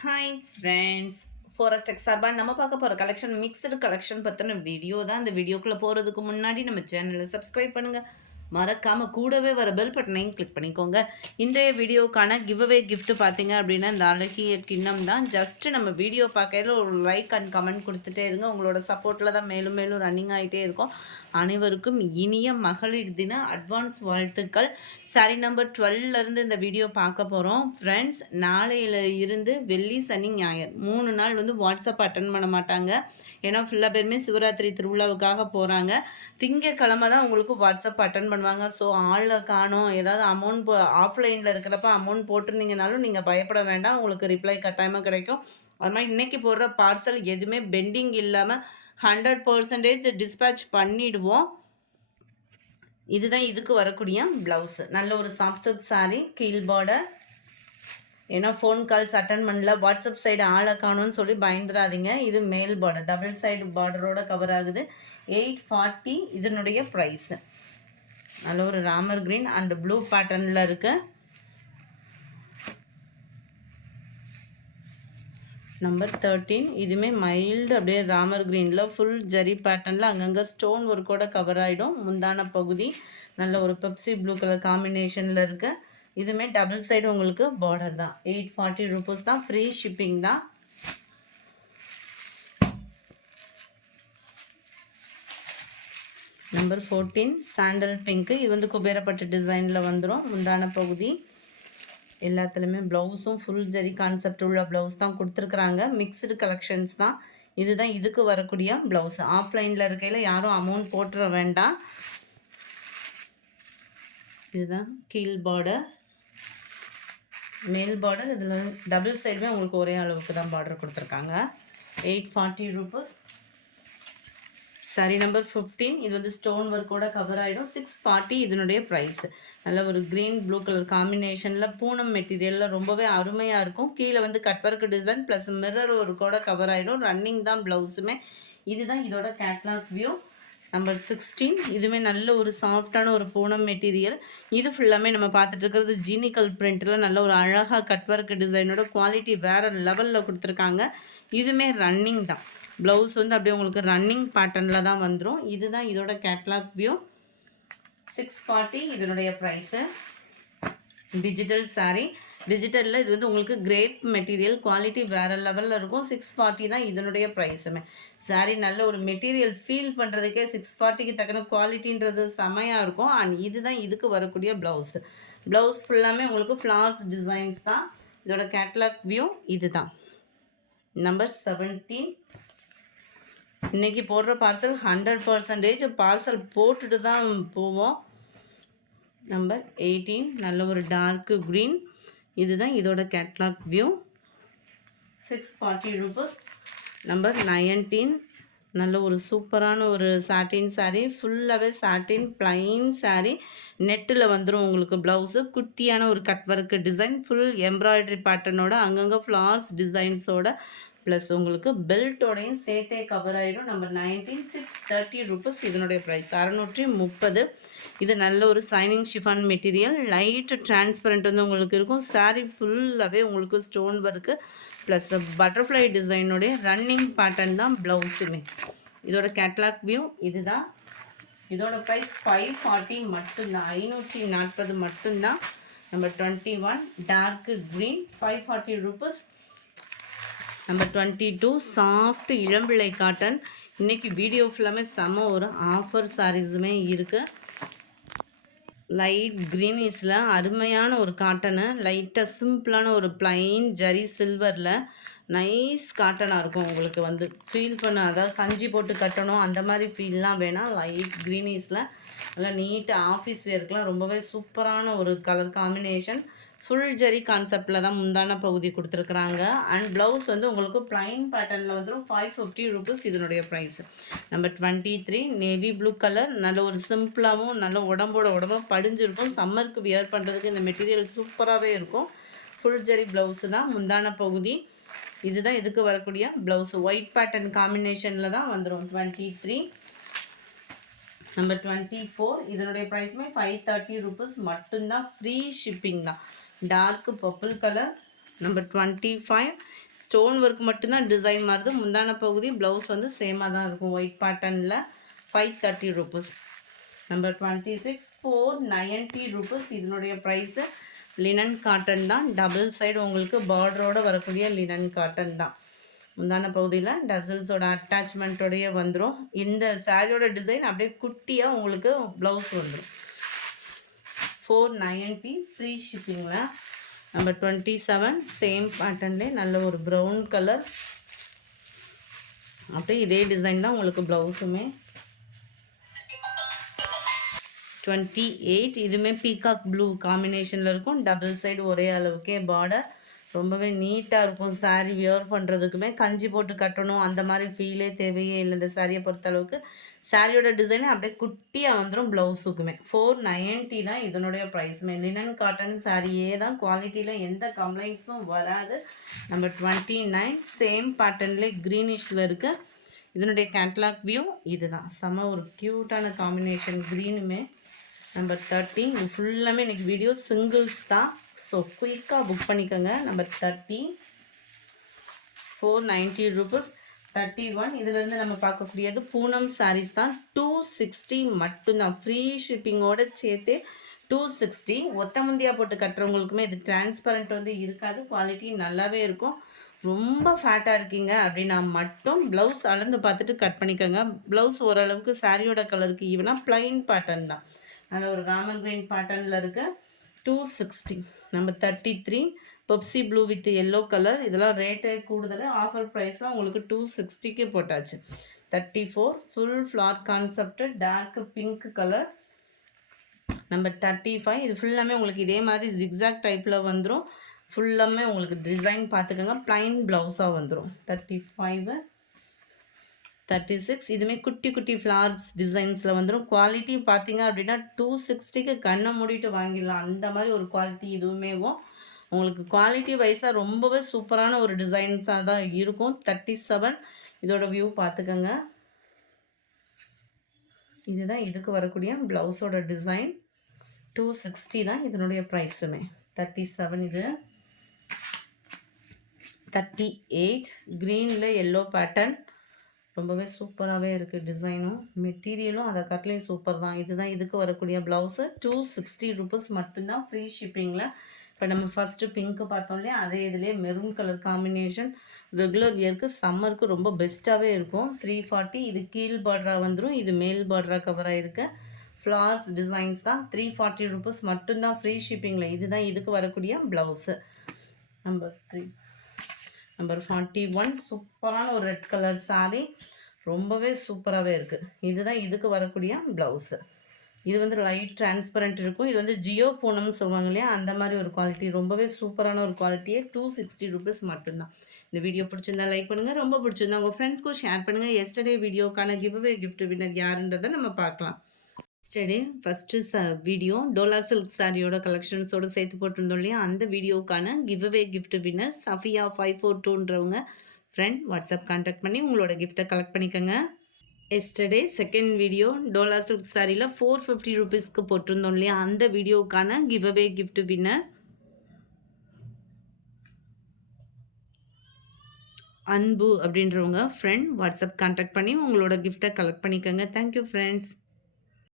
Hi friends, forest X சார்பா நம்ம பார்க்க போகிற கலெக்ஷன் மிக்சடு கலெக்ஷன் பற்றின வீடியோ தான். இந்த வீடியோக்குள்ளே போகிறதுக்கு முன்னாடி நம்ம சேனலை சப்ஸ்கிரைப் பண்ணுங்கள். மறக்காமல் கூடவே வர பெல் பட்டனையும் கிளிக் பண்ணிக்கோங்க. இன்றைய வீடியோக்கான கிவ்அவே கிஃப்ட் பார்த்தீங்க அப்படின்னா இந்த அழகிய கிண்ணம் தான். ஜஸ்ட்டு நம்ம வீடியோ பார்க்கையில ஒரு லைக் அண்ட் கமெண்ட் கொடுத்துட்டே இருங்க. உங்களோட சப்போர்ட்டில் தான் மேலும் மேலும் ரன்னிங் ஆகிட்டே இருக்கும். அனைவருக்கும் இனிய மகளிர் தின அட்வான்ஸ் வாழ்த்துக்கள். சாரி நம்பர் 12லேருந்து இந்த வீடியோ பார்க்க போகிறோம். ஃப்ரெண்ட்ஸ், நாளையில் இருந்து வெள்ளி சனி ஞாயிறு 3 நாள் வாட்ஸ்அப் அட்டன் பண்ண மாட்டாங்க. ஏன்னா ஃபுல்லாக பேருமே சிவராத்திரி திருவிழாவுக்காக போகிறாங்க. திங்கக்கிழமை தான் உங்களுக்கு வாட்ஸ்அப் அட்டன் பண்ணுவாங்க. ஸோ ஆளில் காணோம், ஏதாவது அமௌண்ட் ஆஃப்லைனில் இருக்கிறப்ப அமௌண்ட் போட்டிருந்தீங்கனாலும் நீங்கள் பயப்பட வேண்டாம், உங்களுக்கு ரிப்ளை கட்டாயமாக கிடைக்கும். அது மாதிரி இன்றைக்கி போடுற பார்சல் எதுவுமே பெண்டிங் இல்லாமல் 100% டிஸ்பேட்ச் பண்ணிவிடுவோம். இதுதான் இதுக்கு வரக்கூடிய ப்ளவுஸு. நல்ல ஒரு சாஃப்ட் சில்க் சாரீ, கீழ் பார்டர். ஏன்னா ஃபோன் கால்ஸ் அட்டன் பண்ணல, வாட்ஸ்அப் சைடு ஆளை காணும்னு சொல்லி பயந்துடாதீங்க. இது மேல் பார்டர், டபுள் சைடு பார்டரோட கவர் ஆகுது. 840 இதனுடைய ப்ரைஸு. நல்ல ஒரு ராமர் கிரீன் அண்ட் ப்ளூ பேட்டர்னில் இருக்கு. நம்பர் 13 இதுவுமே மைல்டு அப்படியே ராமர் கிரீனில் ஃபுல் ஜரி பேட்டர்னில் அங்கங்கே ஸ்டோன் ஒர்க்கோட கவர் ஆகிடும். முந்தான பகுதி நல்ல ஒரு பெப்சி ப்ளூ கலர் காம்பினேஷனில் இருக்குது. இதுவுமே டபுள் சைடு உங்களுக்கு பார்டர் தான். 840 ருபீஸ் தான். ஃப்ரீ ஷிப்பிங் தான். Number 14 sandal pink. இது குபேரப்பட்டு டிசைனில் வந்துடும். முந்தான பகுதி எல்லாத்துலேயுமே ப்ளவுஸும் ஃபுல் ஜரி கான்செப்ட் உள்ள ப்ளவுஸ் தான் கொடுத்துருக்குறாங்க. மிக்ஸ்டு கலெக்ஷன்ஸ் தான். இதுதான் இதுக்கு வரக்கூடிய ப்ளவுஸ். ஆஃப்லைனில் இருக்கையில் யாரும் அமௌண்ட் போட்டுற வேண்டாம். இதுதான் கீழ் பார்டர், மேல் பார்டர். இதில் டபுள் சைடுமே உங்களுக்கு ஒரே அளவுக்கு தான் பார்டர் கொடுத்துருக்காங்க. 840 ருபீஸ். சாரி நம்பர் 15 இது ஸ்டோன் ஒர்க்கோட கவர் ஆகிடும். 640 இதனுடைய ப்ரைஸ். நல்ல ஒரு க்ரீன் ப்ளூ கலர் காம்பினேஷனில் பூனம் மெட்டீரியலில் ரொம்பவே அருமையாக இருக்கும். கீழே cut work design plus mirror ஒர்க்கோட கவர் ஆகிடும். ரன்னிங் தான் ப்ளவுஸுமே. இதுதான் இதோட கேட்லாக் வியூ. நம்பர் 16 இதுவுமே நல்ல ஒரு சாஃப்டான ஒரு பூனம் மெட்டீரியல். இது ஃபுல்லாமே நம்ம பார்த்துட்டு இருக்கிறது ஜீனிக்கல் பிரிண்ட்டில் நல்ல ஒரு அழகாக கட் ஒர்க் டிசைனோட குவாலிட்டி வேறு லெவலில் கொடுத்துருக்காங்க. இதுவுமே ரன்னிங் தான். ப்ளவுஸ் அப்படியே உங்களுக்கு ரன்னிங் பேட்டர்னில் தான் வந்துடும். இதுதான் இதோட கேட்லாக் வியூ. 640 இதனுடைய ப்ரைஸு. டிஜிட்டல் சாரீ. டிஜிட்டலில் இது உங்களுக்கு கிரேப் மெட்டீரியல், குவாலிட்டி வேறு லெவலில் இருக்கும். 640 தான் இதனுடைய ப்ரைஸுமே. சாரீ நல்ல ஒரு மெட்டீரியல் ஃபீல் பண்ணுறதுக்கே 640க்கு தக்கன குவாலிட்டின்றது செமையாக இருக்கும். அண்ட் இதுதான் இதுக்கு வரக்கூடிய ப்ளவுஸு. ப்ளவுஸ் ஃபுல்லாமே உங்களுக்கு ஃப்ளார்ஸ் டிசைன்ஸ் தான். இதோட கேட்லாக் வியூ இது தான். நம்பர் 17 இன்றைக்கி போடுற பார்சல் 100% பார்சல் போட்டுட்டு தான் போவோம். நம்பர் 18 நல்ல ஒரு டார்க்கு க்ரீன். இதுதான் இதோட கேட்லாக் வியூ. 640 ருபீஸ். நம்பர் 19 நல்ல ஒரு சூப்பரான ஒரு சாட்டின் சாரீ. ஃபுல்லாகவே சாட்டின் பிளைன் சாரீ. நெட்டில் வந்துடும் உங்களுக்கு ப்ளவுஸு. குட்டியான ஒரு cut work design, full embroidery பேட்டர்னோட அங்கங்கே ஃப்ளார்ஸ் டிசைன்ஸோட ப்ளஸ் உங்களுக்கு பெல்ட்டோடையும் சேர்த்தே கவர் ஆகிடும். நம்பர் 19 630 ருபீஸ் இதனுடைய ப்ரைஸ். 630. இது நல்ல ஒரு shining chiffon material. Light transparent உங்களுக்கு இருக்கும். சாரீ ஃபுல்லாகவே உங்களுக்கு ஸ்டோன் ஒர்க்கு ப்ளஸ் பட்டர்ஃப்ளை டிசைனுடைய ரன்னிங் பேட்டர்ன் தான் ப்ளவுஸுமே. இதோட கேட்லாக் வியூ இதுதான். இதோட ப்ரைஸ் 540 மட்டும்தான். 540 மட்டும்தான். Number 21 dark green 540 rupees. Number 22 soft இளம்பிள்ளை காட்டன். இன்றைக்கி வீடியோ ஃபுல்லாமே செம்ம ஒரு ஆஃபர் சாரீஸுமே இருக்குது. லைட் க்ரீனிஸில் அருமையான ஒரு காட்டனு. லைட்டாக சிம்பிளான ஒரு பிளைன் ஜரி சில்வரில் நைஸ் காட்டனாக இருக்கும். உங்களுக்கு ஃபீல் பண்ண, அதாவது கஞ்சி போட்டு கட்டணும் அந்த மாதிரி ஃபீல்லாம் வேணாம். லைட் க்ரீனிஸில் நல்லா நீட்டாக ஆஃபீஸ் வேர்க்கெலாம் ரொம்பவே சூப்பரான ஒரு கலர் காம்பினேஷன். ஃபுல் ஜரி கான்செப்டில் தான் முந்தான பகுதி கொடுத்துருக்குறாங்க. அண்ட் ப்ளவுஸ் உங்களுக்கு ப்ளைன் பேட்டர்னில் வந்துடும். 550 ருபீஸ் இதனுடைய price. Number 23 navy blue colour. நல்ல ஒரு சிம்பிளாகவும் நல்ல உடம்போட படிஞ்சிருக்கும். சம்மருக்கு வியர் பண்ணுறதுக்கு இந்த மெட்டீரியல் சூப்பராகவே இருக்கும். ஃபுல் ஜரி ப்ளவுஸு தான் முந்தான பகுதி. இதுதான் இதுக்கு வரக்கூடிய ப்ளவுஸு. ஒயிட் பேட்டர்ன் காம்பினேஷனில் தான் வந்துடும். 23. நம்பர் 24 இதனுடைய ப்ரைஸுமே 530 ருபீஸ் மட்டும்தான். ஃப்ரீ ஷிப்பிங் தான். Dark purple colour. Number 25 stone work மட்டும்தான் டிசைன் மாறுது. முந்தான பகுதி ப்ளவுஸ் வந்து சேமாக தான் இருக்கும். ஒயிட் பேட்டர்னில் 530 rupees. Number 26 490 rupees. இதனுடைய ப்ரைஸு லினன் காட்டன் தான். டபுள் சைடு உங்களுக்கு பார்டரோடு வரக்கூடிய லினன் காட்டன் தான். முந்தான பகுதியில் டசல்ஸோட அட்டாச்மெண்ட்டோடைய வந்துடும். இந்த சாரியோட டிசைன் அப்படியே குட்டியாக உங்களுக்கு ப்ளவுஸ் வந்துடும். 490 ஃப்ரீ ஷிப்பிங்கில். நம்பர் 27 சேம் பேட்டர்ன்லேயே நல்ல ஒரு ப்ரௌன் கலர், அப்படியே இதே டிசைன் தான் உங்களுக்கு ப்ளவுஸுமே. 28 இதுவுமே பீகாக் ப்ளூ காம்பினேஷனில் இருக்கும். டபுள் சைடு ஒரே அளவுக்கே பார்டர். ரொம்பவே நீட்டாக இருக்கும். சாரீ வியர் பண்ணுறதுக்குமே கஞ்சி போட்டு கட்டணும் அந்த மாதிரி ஃபீலே தேவையே இல்லை இந்த சாரியை பொறுத்தளவுக்கு. சாரியோட டிசைனே அப்படியே குட்டியாக வந்துடும் ப்ளவுஸுக்குமே. 490 தான் இதனுடைய ப்ரைஸுமே. லினன் காட்டன் சாரியே தான். குவாலிட்டியில் எந்த கம்ப்ளைண்ட்ஸும் வராது. நம்பர் 29 சேம் பேட்டர்ன்லேயே க்ரீனிஷில் இருக்குது. இதனுடைய கேட்லாக் வியூ இதுதான். செம ஒரு க்யூட்டான காம்பினேஷன் க்ரீனுமே. நம்பர் 30 இது ஃபுல்லாமே இன்றைக்கி வீடியோ சிங்கிள்ஸ் தான். ஸோ குயிக்காக புக் பண்ணிக்கோங்க. Number 30 490 rupees. 31 இதிலேருந்து நம்ம பார்க்கக்கூடியது பூனம் சாரீஸ் தான். 260 மட்டும்தான். ஃப்ரீ ஷிப்பிங்கோடு சேர்த்து 260. ஒத்த முந்தியா போட்டு கட்டுறவங்களுக்குமே இது டிரான்ஸ்பரண்ட் வந்து இருக்காது. குவாலிட்டி நல்லாவே இருக்கும். ரொம்ப ஃபேட்டாக இருக்கீங்க அப்படின்னா மட்டும் ப்ளவுஸ் அளந்து பார்த்துட்டு கட் பண்ணிக்கோங்க. ப்ளவுஸ் ஓரளவுக்கு சாரியோட கலருக்கு ஈவனாக ப்ளைன் பேட்டர்ன் தான். அதில் ஒரு ராமன் கிரீன் பேட்டர்னில் இருக்க 260. Number 33 Pepsi blue with yellow colour. இதெல்லாம் ரேட்டே கூடுதல். ஆஃபர் ப்ரைஸாக உங்களுக்கு 260க்கு போட்டாச்சு. 34 full flare concept dark pink colour. Number 35 இது ஃபுல்லாமே உங்களுக்கு இதே மாதிரி ஜிக்ஸாக் டைப்பில் வந்துடும். ஃபுல்லாமே உங்களுக்கு டிசைன் பார்த்துக்கோங்க. ப்ளைன் ப்ளவுஸாக வந்துடும். 35 36 இதுவுமே குட்டி குட்டி ஃப்ளார்ஸ் டிசைன்ஸில் வந்துடும். குவாலிட்டி பார்த்தீங்க அப்படின்னா 260க்கு கண்ணை மூடிட்டு வாங்கிடலாம். அந்த மாதிரி ஒரு குவாலிட்டி இதுவுமேவும் உங்களுக்கு குவாலிட்டி வைஸாக ரொம்பவே சூப்பரான ஒரு டிசைன்ஸாக தான் இருக்கும். 37 இதோட வியூ பார்த்துக்கோங்க. இதுதான் இதுக்கு வரக்கூடிய ப்ளவுஸோட டிசைன். 260 தான் இதனுடைய ப்ரைஸுமே. 37 இது. 38 க்ரீனில் எல்லோ பேட்டர்ன். ரொம்பவே சூப்பராகவே இருக்குது. டிசைனும் மெட்டீரியலும் அதை கட்லேயும் சூப்பர் தான். இதுதான் இதுக்கு வரக்கூடிய ப்ளவுஸு. 260 rupees மட்டும்தான் ஃப்ரீ ஷிப்பிங்கில். இப்போ நம்ம ஃபஸ்ட்டு பிங்க்கு பார்த்தோம் இல்லையா, அதே இதிலே மெரூன் கலர் காம்பினேஷன் ரெகுலர் வியருக்கு சம்மருக்கு ரொம்ப பெஸ்ட்டாகவே இருக்கும். 340 இது கீழ் பார்டராக வந்துடும். இது மேல் பார்டராக கவராக இருக்க ஃப்ளார்ஸ் டிசைன்ஸ் தான். 340 rupees மட்டும்தான் ஃப்ரீ ஷிப்பிங்கில். இதுதான் இதுக்கு வரக்கூடிய ப்ளவுஸு. நம்பர் 3 நம்பர் 41 சூப்பரான ஒரு ரெட் கலர் சாரீ. ரொம்பவே சூப்பராகவே இருக்குது. இதுதான் இதுக்கு வரக்கூடிய ப்ளவுஸு. இது வந்து லைட் டிரான்ஸ்பரண்ட் இருக்கும். இது வந்து ஜியோ பூனம்னு சொல்லுவாங்க இல்லையா, அந்த மாதிரி ஒரு குவாலிட்டி. ரொம்பவே சூப்பரான ஒரு குவாலிட்டியே. 260 rupees மட்டும்தான். இந்த வீடியோ பிடிச்சிருந்தா லைக் பண்ணுங்கள். ரொம்ப பிடிச்சிருந்தா உங்கள் ஃப்ரெண்ட்ஸ்க்கும் ஷேர் பண்ணுங்கள். எஸ்டர்டே வீடியோக்கான கிவ்அவே கிஃப்ட் வின்னர் யாருன்றதை நம்ம பார்க்கலாம். Yesterday first video Dola silk சாரியோட கலெக்ஷன்ஸோடு சேர்த்து போட்டிருந்தோம் இல்லையா, அந்த வீடியோக்கான கிவ்அவே கிஃப்ட் வின்னர் சஃபியா 542ன்றவங்க ஃப்ரெண்ட் வாட்ஸ்அப் கான்டாக்ட் பண்ணி உங்களோட கிஃப்ட்டை கலெக்ட் பண்ணிக்கோங்க. Yesterday second video Dola silk சாரியில் 450 rupeesக்கு போட்டிருந்தோம் இல்லையா, அந்த வீடியோக்கான கிவ்அவே கிஃப்ட் வின்னர் அன்பு அப்படின்றவங்க ஃப்ரெண்ட் வாட்ஸ்அப் கான்டாக்ட் பண்ணி உங்களோட கிஃப்ட்டை கலெக்ட் பண்ணிக்கோங்க. Thank you friends.